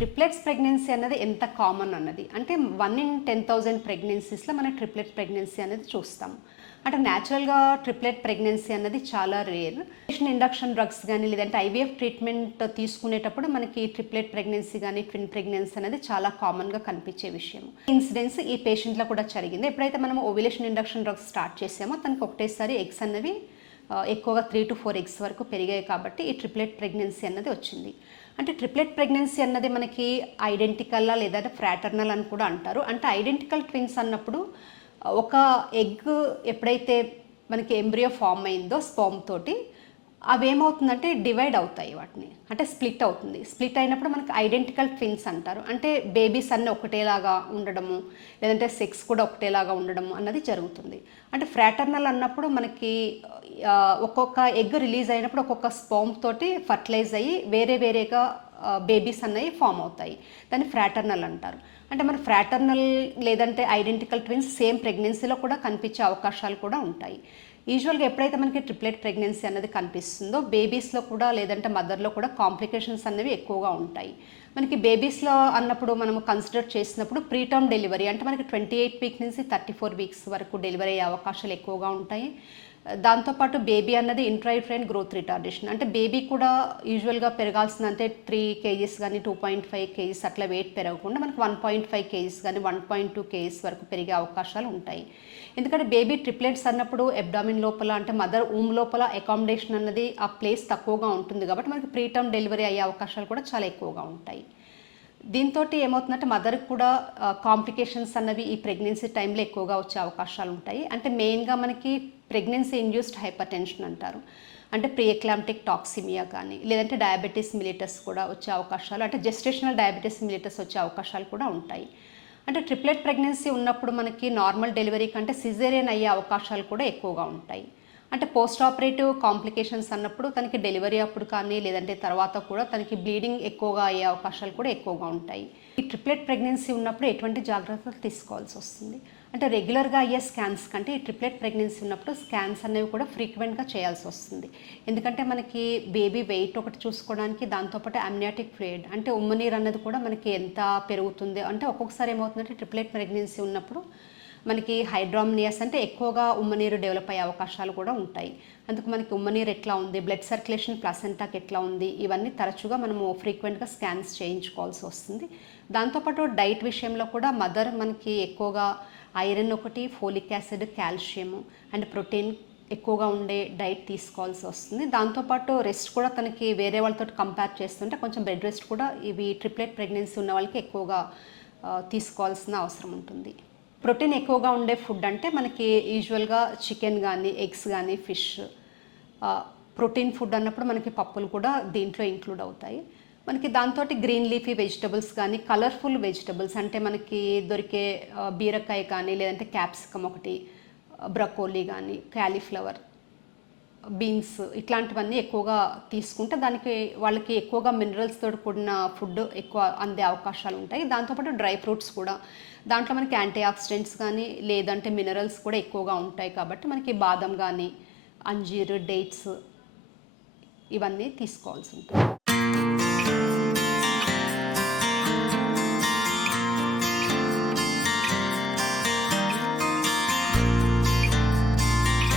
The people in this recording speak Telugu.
ట్రిప్లెట్స్ ప్రెగ్నెన్సీ అన్నది ఎంత కామన్ అన్నది అంటే 1 in 10,000 ప్రెగ్నెన్సీస్లో మనం ట్రిప్లెట్ ప్రెగ్నెన్సీ అనేది చూస్తాం. అంటే న్యాచురల్గా ట్రిప్లెట్ ప్రెగ్నెన్సీ అన్నది చాలా రేర్. ఇండక్షన్ డ్రగ్స్ కానీ లేదంటే ఐవీఎఫ్ ట్రీట్మెంట్ తీసుకునేటప్పుడు మనకి ట్రిప్లెట్ ప్రెగ్నెన్సీ కానీ ట్విన్ ప్రెగ్నెన్సీ అనేది చాలా కామన్గా కనిపించే విషయం. ఇన్సిడెన్స్ ఈ పేషెంట్లో కూడా జరిగింది. ఎప్పుడైతే మనం ఓవ్యులేషన్ ఇండక్షన్ డ్రగ్స్ స్టార్ట్ చేసామో తనకు ఒకటేసారి ఎగ్స్ అన్నవి ఎక్కువగా 3 to 4 eggs వరకు పెరిగాయి కాబట్టి ఈ ట్రిప్లెట్ ప్రెగ్నెన్సీ అన్నది వచ్చింది. అంటే ట్రిప్లెట్ ప్రెగ్నెన్సీ అన్నది మనకి ఐడెంటికల్లా లేదంటే ఫ్రాటర్నల్ అని కూడా అంటారు. అంటే ఐడెంటికల్ ట్విన్స్ అన్నప్పుడు ఒక ఎగ్ ఎప్పుడైతే మనకి ఎంబ్రియో ఫామ్ అయిందో స్పర్మ్ తోటి అవి ఏమవుతుందంటే డివైడ్ అవుతాయి, వాటిని అంటే స్ప్లిట్ అవుతుంది. స్ప్లిట్ అయినప్పుడు మనకి ఐడెంటికల్ ట్విన్స్ అంటారు. అంటే బేబీస్ అన్నీ ఒకటేలాగా ఉండడము లేదంటే సెక్స్ కూడా ఒకటేలాగా ఉండడము అన్నది జరుగుతుంది. అంటే ఫ్రాటర్నల్ అన్నప్పుడు మనకి ఒక్కొక్క ఎగ్ రిలీజ్ అయినప్పుడు ఒక్కొక్క స్పర్మ్ తోటి ఫర్టిలైజ్ అయ్యి వేరే వేరేగా బేబీస్ అన్నవి ఫామ్ అవుతాయి. దాన్ని ఫ్రాటర్నల్ అంటారు. అంటే మన ఫ్రాటర్నల్ లేదంటే ఐడెంటికల్ ట్విన్స్ సేమ్ ప్రెగ్నెన్సీలో కూడా కనిపించే అవకాశాలు కూడా ఉంటాయి. యూజువల్గా ఎప్పుడైతే మనకి ట్రిప్లెట్ ప్రెగ్నెన్సీ అనేది కనిపిస్తుందో బేబీస్లో కూడా లేదంటే మదర్లో కూడా కాంప్లికేషన్స్ అనేవి ఎక్కువగా ఉంటాయి. మనకి బేబీస్లో అన్నప్పుడు మనము కన్సిడర్ చేసినప్పుడు ప్రీటర్మ్ డెలివరీ అంటే మనకి 28 వీక్ నుంచి 34 వీక్స్ వరకు డెలివరీ అయ్యే అవకాశాలు ఎక్కువగా ఉంటాయి. దాంతోపాటు బేబీ అన్నది ఇంట్రాయూట్రైన్ గ్రోత్ రిటార్డేషన్ అంటే బేబీ కూడా యూజువల్గా పెరగాల్సిన అంటే 3 kgs కానీ 2.5 kgs అట్లా వెయిట్ పెరగకుండా మనకు 1.5 kgs కానీ 1.2 kgs వరకు పెరిగే అవకాశాలు ఉంటాయి. ఎందుకంటే బేబీ ట్రిప్లెట్స్ అన్నప్పుడు అబ్డామిన్ లోపల అంటే మదర్ ఊమ్ లోపల అకామిడేషన్ అన్నది ఆ ప్లేస్ తక్కువగా ఉంటుంది కాబట్టి మనకి ప్రీటర్మ్ డెలివరీ అయ్యే అవకాశాలు కూడా చాలా ఎక్కువగా ఉంటాయి. దీంతో ఏమవుతుందంటే మదర్కి కూడా కాంప్లికేషన్స్ అన్నవి ఈ ప్రెగ్నెన్సీ టైంలో ఎక్కువగా వచ్చే అవకాశాలు ఉంటాయి. అంటే మెయిన్గా మనకి ప్రెగ్నెన్సీ ఇండ్యూస్డ్ హైపర్ టెన్షన్ అంటారు. అంటే ప్రీ ఎక్లాంప్టిక్ టాక్సిమియా కానీ లేదంటే డయాబెటీస్ మిలిటస్ కూడా వచ్చే అవకాశాలు అంటే జెస్టేషనల్ డయాబెటీస్ మిలిటస్ వచ్చే అవకాశాలు కూడా ఉంటాయి. అంటే ట్రిప్లెట్ ప్రెగ్నెన్సీ ఉన్నప్పుడు మనకి నార్మల్ డెలివరీ కంటే సిజేరియన్ అయ్యే అవకాశాలు కూడా ఎక్కువగా ఉంటాయి. అంటే పోస్ట్ ఆపరేటివ్ కాంప్లికేషన్స్ అన్నప్పుడు తనకి డెలివరీ అప్పుడు కానీ లేదంటే తర్వాత కూడా తనకి బ్లీడింగ్ ఎక్కువగా అయ్యే అవకాశాలు కూడా ఎక్కువగా ఉంటాయి. ఈ ట్రిప్లెట్ ప్రెగ్నెన్సీ ఉన్నప్పుడు ఎటువంటి జాగ్రత్తలు తీసుకోవాల్సి వస్తుంది అంటే రెగ్యులర్గా అయ్యే స్కాన్స్ కంటే ఈ ట్రిప్లెట్ ప్రెగ్నెన్సీ ఉన్నప్పుడు స్కాన్స్ అనేవి కూడా ఫ్రీక్వెంట్గా చేయాల్సి వస్తుంది. ఎందుకంటే మనకి బేబీ వెయిట్ ఒకటి చూసుకోవడానికి దాంతోపాటు అమ్నియాటిక్ ఫ్లూయిడ్ అంటే ఉమ్మనీరు అన్నది కూడా మనకి ఎంత పెరుగుతుంది అంటే ఒక్కొక్కసారి ఏమవుతుందంటే ట్రిప్లెట్ ప్రెగ్నెన్సీ ఉన్నప్పుడు మనకి హైడ్రామ్నియస్ అంటే ఎక్కువగా ఉమ్మనీరు డెవలప్ అయ్యే అవకాశాలు కూడా ఉంటాయి. అందుకు మనకి ఉమ్మనీరు ఎట్లా ఉంది, బ్లడ్ సర్క్యులేషన్ ప్లాసెంటాకి ఎట్లా ఉంది, ఇవన్నీ తరచుగా మనము ఫ్రీక్వెంట్గా స్కాన్స్ చేయించుకోవాల్సి వస్తుంది. దాంతోపాటు డైట్ విషయంలో కూడా మదర్ మనకి ఎక్కువగా ఐరన్ ఒకటి, folic acid, calcium and protein ఎక్కువగా ఉండే డైట్ తీసుకోవాల్సి వస్తుంది. దాంతోపాటు రెస్ట్ కూడా తనకి వేరే వాళ్ళతో కంపేర్ చేస్తుంటే కొంచెం బెడ్ రెస్ట్ కూడా ఇవి ట్రిప్లెట్ ప్రెగ్నెన్సీ ఉన్న వాళ్ళకి ఎక్కువగా తీసుకోవాల్సిన అవసరం ఉంటుంది. ప్రోటీన్ ఎక్కువగా ఉండే ఫుడ్ అంటే మనకి యూజువల్గా చికెన్ కానీ ఎగ్స్ కానీ ఫిష్ ప్రోటీన్ ఫుడ్ అన్నప్పుడు మనకి పప్పులు కూడా దీంట్లో ఇంక్లూడ్ అవుతాయి. మనకి దాంతో గ్రీన్ లీఫీ వెజిటబుల్స్ కానీ కలర్ఫుల్ వెజిటబుల్స్ అంటే మనకి దొరికే బీరకాయ కానీ లేదంటే క్యాప్సికమ్ ఒకటి, బ్రకోలీ కానీ క్యాలీఫ్లవర్, బీన్స్ ఇట్లాంటివన్నీ ఎక్కువగా తీసుకుంటే దానికి వాళ్ళకి ఎక్కువగా మినరల్స్ తోటి కూడిన ఫుడ్ ఎక్కువ అందే అవకాశాలు ఉంటాయి. దాంతోపాటు డ్రై ఫ్రూట్స్ కూడా దాంట్లో మనకి యాంటీ ఆక్సిడెంట్స్ కానీ లేదంటే మినరల్స్ కూడా ఎక్కువగా ఉంటాయి కాబట్టి మనకి బాదం కానీ అంజీర్, డేట్స్ ఇవన్నీ తీసుకోవాల్సి ఉంటుంది.